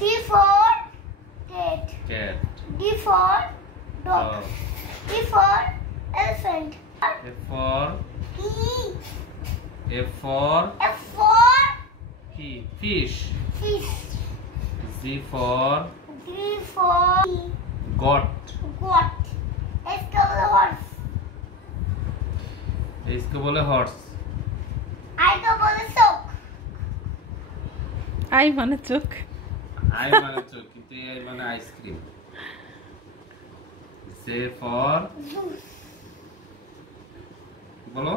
C for cat. Cat. D for dog. E for elephant. F for E. F for F for fish. fish. G for G for goat. goat. H for horse. इसको बोले horse. I for sock. I মানে চোখ। I মানে চোখ কিন্তু এই মানে ice cream. J for Juice. বলো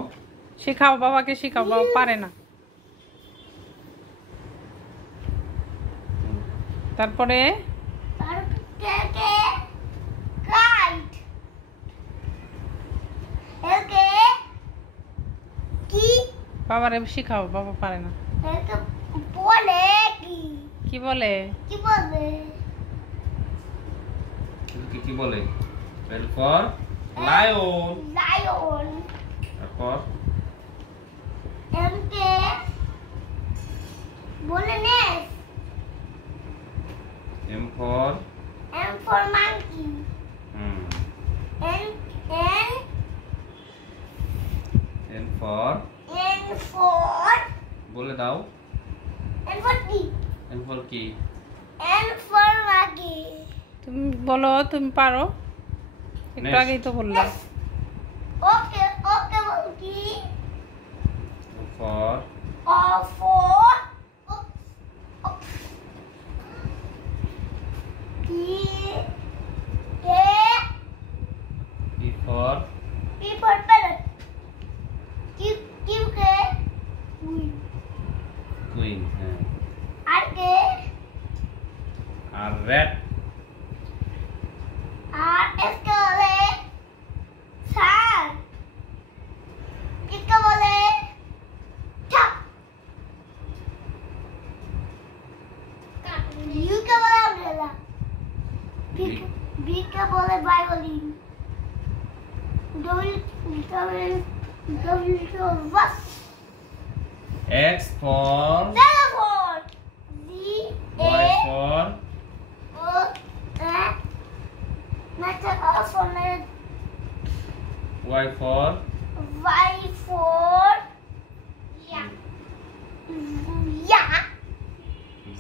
শেখাও বাবাকে, শেখাও, বাবা পারে না। তারপরে Kite. Okay. বাবারে শেখাও, বাবা পারে না। বলে কি বলে? কি বলে? কি বলে? L for lion. Lion. তারপর M কে বলে nest. M for monkey. N for বলে দাও। N for D. N for কি? N for monkey. তুমি বলো, তুমি পারো। একটু আগেই তো বললাম। Okay, monkey. For P for parrot. Q के queen. R के rat. R S के बोले shark. किसको बोले duck. U के बोले umbrella. B के बोले violin. W के bus. X for Telephone. Z Y for Y for yeah.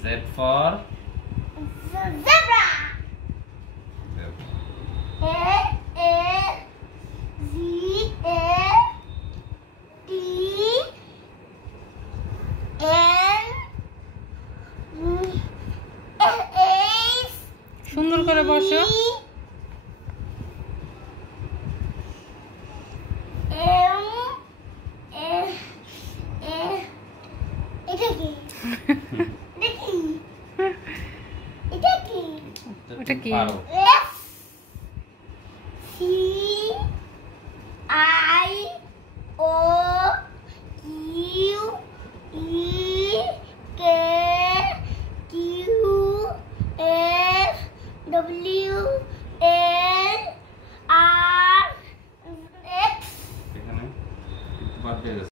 Z for Zebra. Z T N S সুন্দর করে বসো। এটা কি? C I O Q E K Q F W